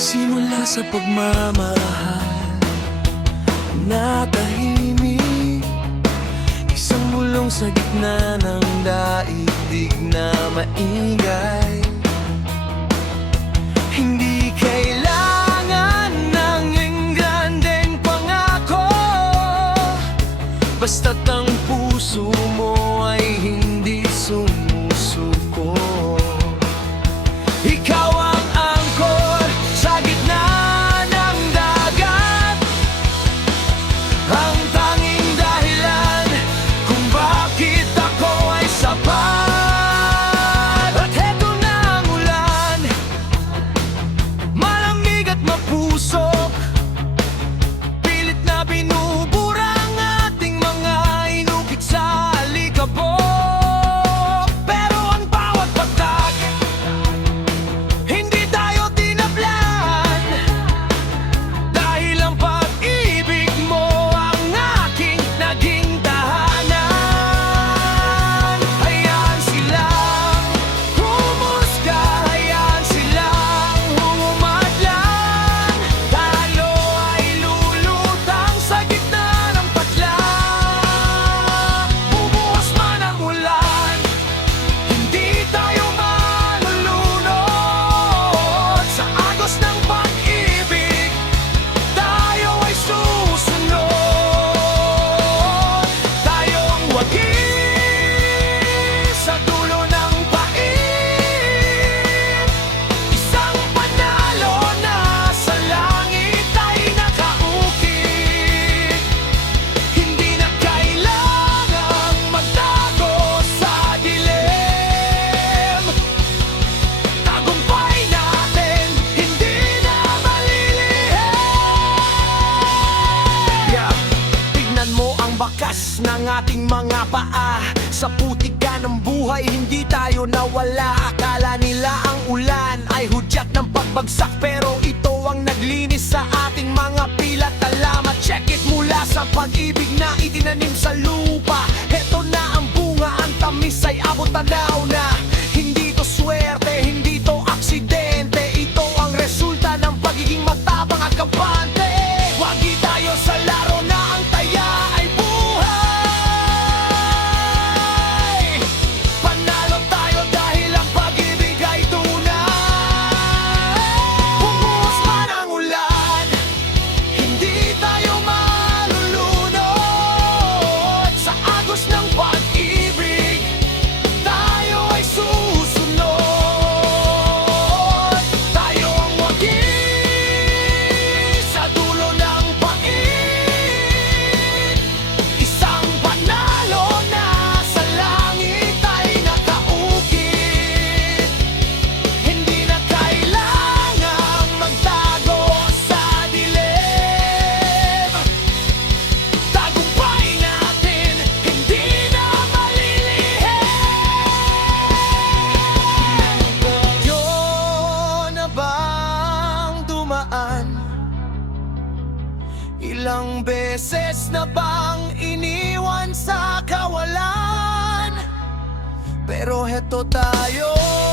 Nagsimula sa pagmamahal na tahimik, isang bulong sa gitna ng daigdig na maingay. Hindi kailangan ng engrandeng pangako, basta't ang puso mo ay hindi sumusuko. Ikaw ang angkor sa gitna ng dagat, ang tanging dahilan kung bakit ako ay sapat. At heto na ang ulan, malamig at mapusok, pilit na binubura ang ating mga inukit sa alikabok. Pero ang bawat pagtak, hindi tayo tinablan, dahil ang pag-ibig mo ang aking naging tahanan. Hayaan silang humusga, hayaan silang humadlang, talo ay lulutang sa gitna ng patlang. Bumuhos man ang ulan, hindi tayo malulunod. Sa agos ng pag-ibig, tayo ay susunod. Tayong walis sa dulo ng pait, isang panalo na sa langit ay nakaukit. Hindi na kailangang magtago sa dilim, tagumpay natin hindi na malilihim. Tignan mo ang bakas ng ating mga paa, sa putikan ng buhay hindi tayo nawala. Akala nila ang ulan ay hudyat ng pagbagsak, pero ito ang naglinis sa ating mga pilat. Alamat, check it, mula sa pag-ibig na itinanim sa lupa. Heto na ang bunga, ang tamis ay abot tanaw na. Hindi to swerte, hindi to aksidente, ito ang resulta ng pagiging matapang at kampante. Wagi tayo sa laro na ang taya ay buhay. Panalo tayo dahil ang pag-ibig ay tunay. Bumuhos man ang ulan, hindi tayo malulunod. Sa agos ng pag-ibig, tayo ay susunod. Tayo ang walis sa dulo ng pait, isang panalo na sa langit ay nakaukit. Hindi na kailangang magtago sa dilim, tagumpay natin hindi na malilihim. Yun na bang dumaan? Ilang beses na bang iniwan sa kawalan? Pero heto tayo,